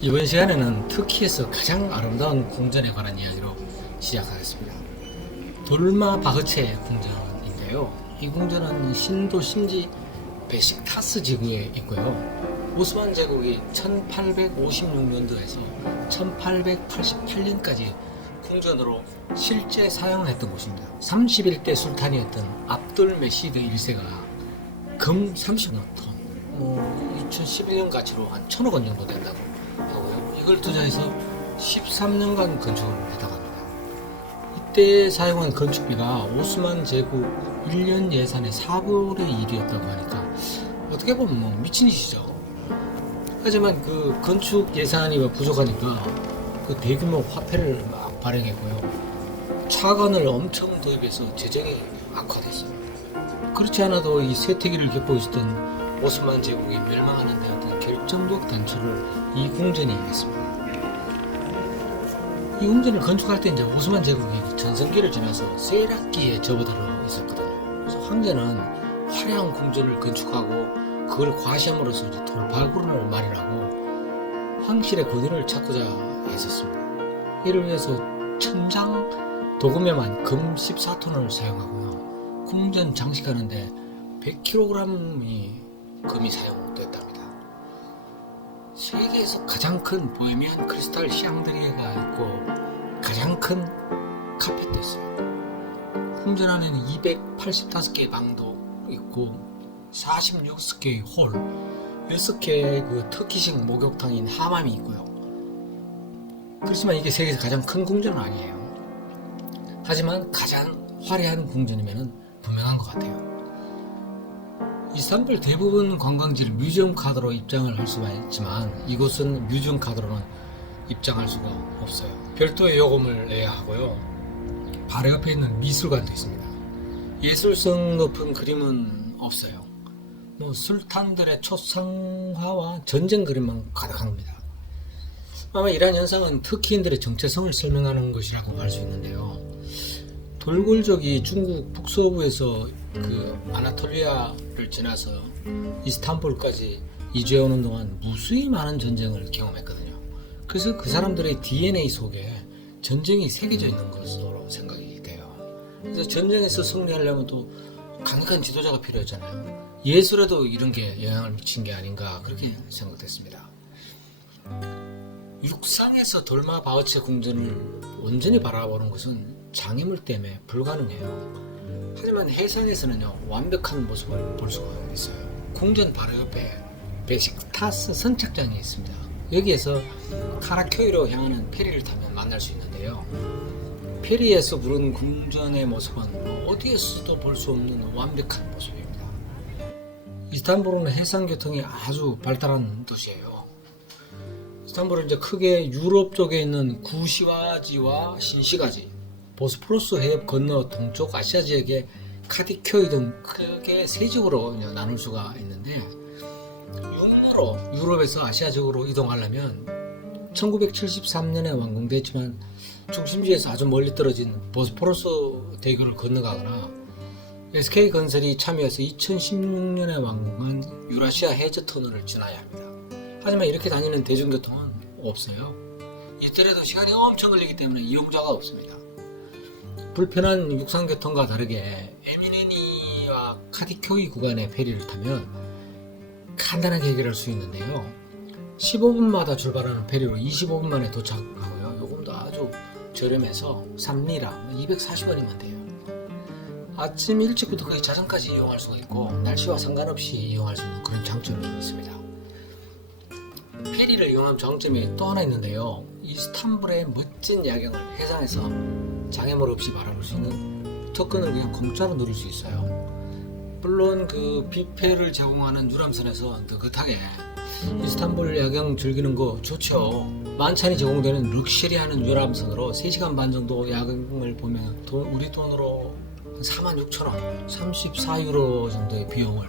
이번 시간에는 터키에서 가장 아름다운 궁전에 관한 이야기로 시작하겠습니다. 돌마 바흐체 궁전인데요. 이 궁전은 신도 심지 베식타스 지구에 있고요. 오스만 제국이 1856년도에서 1888년까지 궁전으로 실제 사용했던 곳입니다. 31대 술탄이었던 압둘 메시드 1세가 금 30여 톤, 2011년 가치로 한 1,000억 원 정도 된다고 하고요. 이걸 투자해서 13년간 건축을 해나갑니다. 이때 사용한 건축비가 오스만 제국 1년 예산의 4분의 1이었다고 하니까 어떻게 보면 미친 짓이죠. 하지만 그 건축 예산이 부족하니까 그 대규모 화폐를 막 발행했고요. 차관을 엄청 도입해서 재정이 악화됐어요. 그렇지 않아도 이 쇠퇴기를 겪고 있었던 오스만 제국이 멸망하는 데 어떤 결정적 단초를 이 궁전이 했습니다. 이 궁전을 건축할 때 이제 오스만 제국이 전성기를 지나서 세락기에 접어들어 있었거든요. 그래서 황제는 화려한 궁전을 건축하고 그걸 과시함으로써 이제 돌발군을 마련하고 황실의 권위를 찾고자 했었습니다. 이를 위해서 천장 도금에만 금 14톤을 사용하고요. 궁전 장식하는데 100kg이 금이 사용됐답니다. 세계에서 가장 큰 보헤미안 크리스탈 샹드리에가 있고 가장 큰 카펫도 있어요. 궁전 안에는 285개의 방도 있고 46개의 홀, 6개의 그 터키식 목욕탕인 하맘이 있고요. 그렇지만 이게 세계에서 가장 큰 궁전은 아니에요. 하지만 가장 화려한 궁전이면 분명한 것 같아요. 이스탄불 대부분 관광지를 뮤지엄 카드로 입장을 할 수가 있지만 이곳은 뮤지엄 카드로는 입장할 수가 없어요. 별도의 요금을 내야 하고요. 바로 옆에 있는 미술관도 있습니다. 예술성 높은 그림은 없어요. 술탄들의 초상화와 전쟁 그림만 가득합니다. 아마 이러한 현상은 터키인들의 정체성을 설명하는 것이라고 할 수 있는데요. 돌굴족이 중국 북서부에서 그 아나톨리아를 지나서 이스탄불까지 이주해오는 동안 무수히 많은 전쟁을 경험했거든요. 그래서 그 사람들의 DNA 속에 전쟁이 새겨져 있는 것으로 생각이 돼요. 그래서 전쟁에서 승리하려면 또 강력한 지도자가 필요했잖아요. 예술에도 이런 게 영향을 미친 게 아닌가 그렇게 생각됐습니다. 육상에서 돌마 바흐체 궁전을 온전히 바라보는 것은 장애물 때문에 불가능해요. 하지만 해상에서는요 완벽한 모습을 볼 수가 있어요. 궁전 바로 옆에 베식타스 선착장이 있습니다. 여기에서 카라kö이로 향하는 페리를 타면 만날 수 있는데요. 페리에서 부른 궁전의 모습은 어디에서도 볼 수 없는 완벽한 모습입니다. 이스탄불은 해상교통이 아주 발달한 도시예요. 이스탄불은 이제 크게 유럽 쪽에 있는 구시와지와 신시가지, 보스포러스 해협 건너 동쪽 아시아 지역의 카디kö이 등 크게 세 지역으로 나눌 수가 있는데 육로로 유럽에서 아시아 지역으로 이동하려면 1973년에 완공됐지만 중심지에서 아주 멀리 떨어진 보스포러스 대교를 건너가거나 SK건설이 참여해서 2016년에 완공한 유라시아 해저 터널을 지나야 합니다. 하지만 이렇게 다니는 대중교통은 없어요. 있더라도 시간이 엄청 걸리기 때문에 이용자가 없습니다. 불편한 육상교통과 다르게 에미네니와 카디kö이 구간의 페리를 타면 간단하게 해결할 수 있는데요. 15분마다 출발하는 페리로 25분 만에 도착하고요. 요금도 아주 저렴해서 3리라 240원이면 돼요. 아침 일찍부터 거의 자정까지 이용할 수가 있고 날씨와 상관없이 이용할 수 있는 그런 장점이 있습니다. 페리를 이용한 장점이 또 하나 있는데요. 이스탄불의 멋진 야경을 해상에서 장애물 없이 바라볼 수 있는 특권을 그냥 공짜로 누릴 수 있어요. 물론 그 뷔페를 제공하는 유람선에서 느긋하게 이스탄불 야경 즐기는 거 좋죠. 만찬이 제공되는 럭셔리하는 유람선으로 3시간 반 정도 야경을 보면 우리 돈으로 46,000원, 34유로 정도의 비용을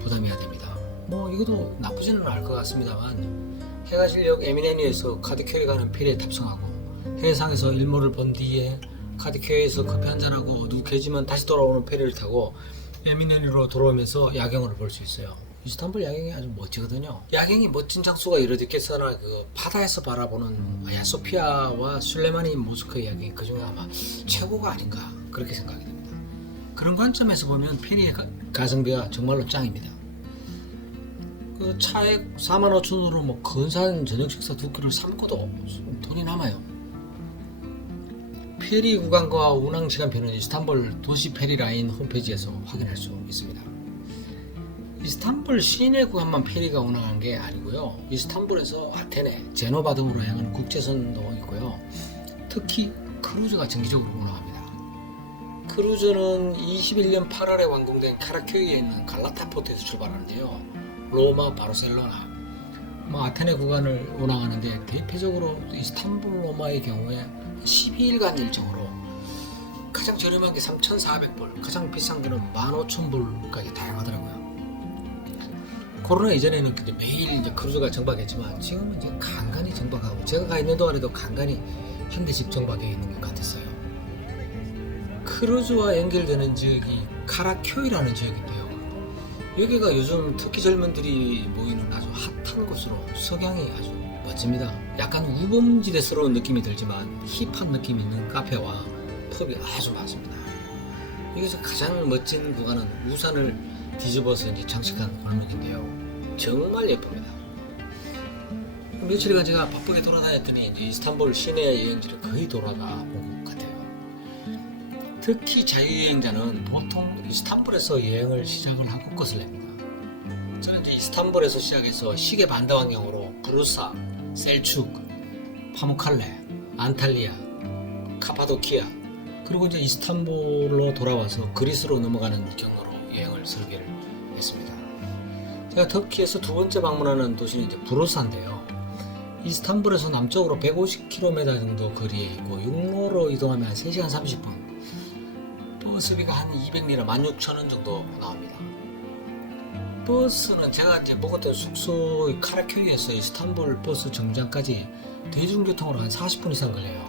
부담해야 됩니다. 이것도 나쁘지는 않을 것 같습니다만 해가실역 에미네니에서 카디kö이 가는 페리에 탑승하고 해상에서 일몰을 본 뒤에 카디kö이에서 커피 한잔하고 누구해지면 다시 돌아오는 페리를 타고 에미네니로 돌아오면서 야경을 볼 수 있어요. 이스탄불 야경이 아주 멋지거든요. 야경이 멋진 장소가 이루어졌겠으나 그 바다에서 바라보는 아야소피아와 술레마니 모스크의 야경이 그중에 아마 최고가 아닌가 그렇게 생각이 됩니다. 그런 관점에서 보면 페리의 가성비가 정말로 짱입니다. 그 차에 45,000원으로 뭐 근사한 저녁 식사 2끼를 삼고도 돈이 남아요. 페리 구간과 운항 시간표는 이스탄불 도시 페리 라인 홈페이지에서 확인할 수 있습니다. 이스탄불 시내 구간만 페리가 운항한 게 아니고요. 이스탄불에서 아테네, 제노바 등으로 향하는 국제선도 있고요. 특히 크루즈가 정기적으로 운항합니다. 크루즈는 21년 8월에 완공된 카라큐이에 있는 갈라타 포트에서 출발하는데요. 로마, 바르셀로나, 아테네 구간을 운항하는데 대표적으로 이스탄불, 로마의 경우에 12일간 일정으로 가장 저렴한 게 3,400불, 가장 비싼 거는 15,000불까지 다양하더라고요. 코로나 이전에는 매일 이제 크루즈가 정박했지만 지금은 이제 간간히 정박하고 제가 가 있는 동안에도 간간히 한 대씩 정박해 있는 것 같았어요. 크루즈와 연결되는 지역이 카라큐이라는 지역인데요. 여기가 요즘 특히 젊은들이 모이는 아주 핫한 곳으로 석양이 아주 멋집니다. 약간 우범지대스러운 느낌이 들지만 힙한 느낌이 있는 카페와 펍이 아주 많습니다. 여기서 가장 멋진 구간은 우산을 뒤집어서 이제 장식한 골목인데요. 정말 예쁩니다. 며칠간 제가 바쁘게 돌아다녔더니 이제 이스탄불 시내 여행지를 거의 돌아가 본 것 같아요. 특히 자유여행자는 보통 이스탄불에서 여행을 시작을 하고 끝을 냅니다. 저는 이제 이스탄불에서 시작해서 시계 반대 방향으로 부르사, 셀축, 파무칼레, 안탈리아, 카파도키아, 그리고 이제 이스탄불로 돌아와서 그리스로 넘어가는 경로로 여행을 설계를 했습니다. 제가 터키에서 두 번째 방문하는 도시는 이제 부르사인데요. 이스탄불에서 남쪽으로 150km 정도 거리에 있고 육로로 이동하면 한 3시간 30분, 버스비가 한 200리라 16,000원 정도 나옵니다. 버스는 제가 이제 묵었던 숙소 카라큐이에서 이스탄불 버스 정류장까지 대중교통으로 한 40분 이상 걸려요.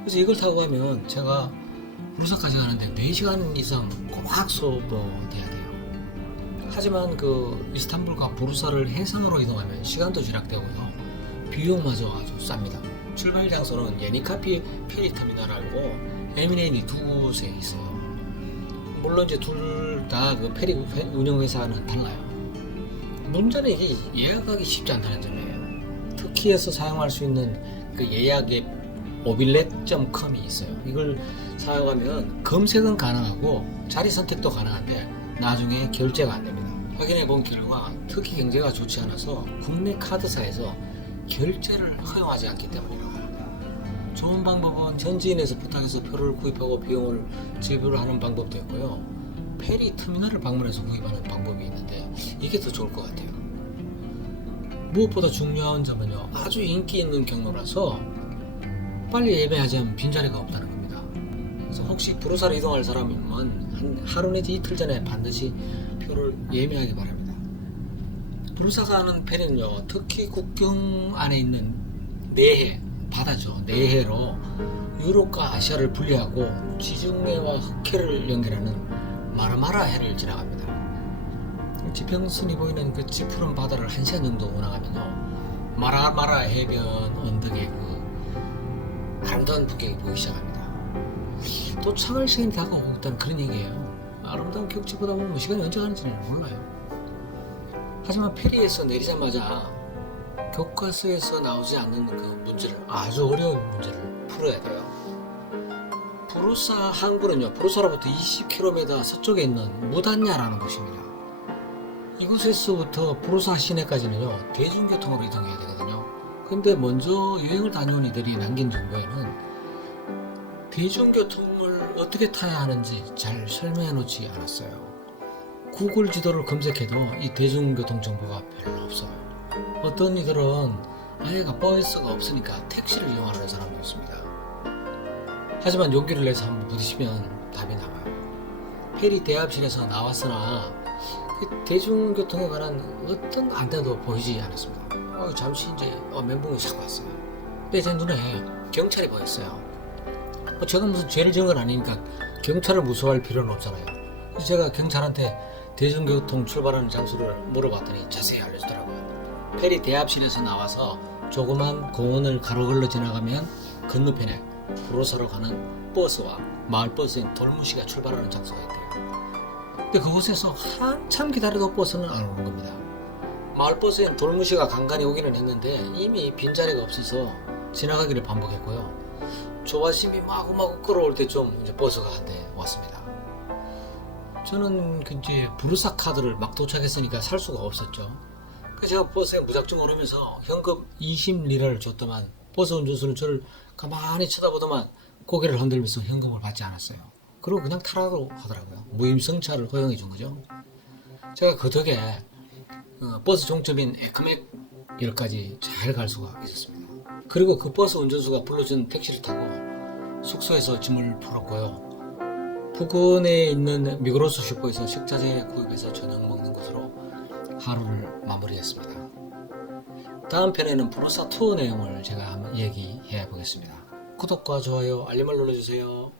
그래서 이걸 타고 가면 제가 부르사까지 가는데 4시간 이상 꽉 소모돼야 돼요. 하지만 그 이스탄불과 부르사를 해상으로 이동하면 시간도 절약되고요. 비용마저 아주 쌉니다. 출발 장소는 예니카피 페리터미널하고 에미네이니 두 곳에 있어요. 물론 이제 둘 다 그 페리 운영회사는 달라요. 문제는 이게 예약하기 쉽지 않다는 점이에요. 터키에서 사용할 수 있는 그 예약 앱 오빌렛.com이 있어요. 이걸 사용하면 검색은 가능하고 자리 선택도 가능한데 나중에 결제가 안 됩니다. 확인해 본 결과 터키 경제가 좋지 않아서 국내 카드사에서 결제를 허용하지 않기 때문이라고 합니다. 좋은 방법은 현지인에서 부탁해서 표를 구입하고 비용을 지불하는 방법도 있고요. 페리 터미널을 방문해서 구입하는 방법이 있는데 이게 더 좋을 것 같아요. 무엇보다 중요한 점은요, 아주 인기 있는 경로라서 빨리 예매하지 않으면 빈자리가 없다는 겁니다. 그래서 혹시 부르사로 이동할 사람이면 한 하루 내지 이틀 전에 반드시 표를 예매하기 바랍니다. 부르사가 하는 페리는요, 터키 국경 안에 있는 내해, 바다죠. 내해로 유럽과 아시아를 분리하고 지중해와 흑해를 연결하는 마르마라 해를 지나갑니다. 지평선이 보이는 그 찌푸른 바다를 1시간 정도 운항하면요, 마르마라 해변 언덕에 그 아름다운 풍경이 보이기 시작합니다. 도착할 시간이 다가오고 있다는 그런 얘기예요. 아름다운 경치 보다 보면 시간이 언제 가는지는 몰라요. 하지만 페리에서 내리자마자 교과서에서 나오지 않는 그 문제를, 아주 어려운 문제를 풀어야 돼요. 부르사 항구는요, 부르사로부터 20km 서쪽에 있는 무단야라는 곳입니다. 이곳에서부터 부르사 시내까지는요, 대중교통으로 이동해야 되거든요. 근데 먼저 여행을 다녀온 이들이 남긴 정보에는 대중교통을 어떻게 타야 하는지 잘 설명해 놓지 않았어요. 구글 지도를 검색해도 이 대중교통 정보가 별로 없어요. 어떤 이들은 아예가 버스가 없으니까 택시를 이용하는 사람도 있습니다. 하지만 용기를 내서 한번 부딪히면 답이 나와요. 페리 대합실에서 나왔으나 그 대중교통에 관한 어떤 안내도 보이지 않았습니다. 잠시 이제 멘붕이 샥 왔어요. 근데 제 눈에 경찰이 보였어요. 제가 무슨 죄를 지은 건 아니니까 경찰을 무서워할 필요는 없잖아요. 그래서 제가 경찰한테 대중교통 출발하는 장소를 물어봤더니 자세히 알려주더라고요. 페리 대합실에서 나와서 조그만 공원을 가로걸러 지나가면 건너편에 부로사로 가는 버스와 마을버스인 돌무시가 출발하는 장소가 있대요. 근데 그곳에서 한참 기다려도 버스는 안 오는 겁니다. 마을버스인 돌무시가 간간히 오기는 했는데 이미 빈자리가 없어서 지나가기를 반복했고요. 조바심이 마구마구 끌어올 때좀 이제 버스가 한 대 왔습니다. 저는 이제 부르사 카드를 막 도착했으니까 살 수가 없었죠. 그래서 제가 버스에 무작정 오르면서 현금 20리라를 줬더만 버스 운전수는 저를 가만히 쳐다보더만 고개를 흔들면서 현금을 받지 않았어요. 그리고 그냥 타라고 하더라고요. 무임승차를 허용해 준 거죠. 제가 그 덕에 버스 종점인 에크맥역까지 잘 갈 수가 있었습니다. 그리고 그 버스 운전수가 불러준 택시를 타고 숙소에서 짐을 풀었고요. 부근에 있는 미그로스 슈퍼에서 식자재 구입해서 저녁 먹는 곳으로 하루를 마무리했습니다. 다음 편에는 부르사 투어 내용을 제가 한번 얘기해 보겠습니다. 구독과 좋아요, 알림을 눌러주세요.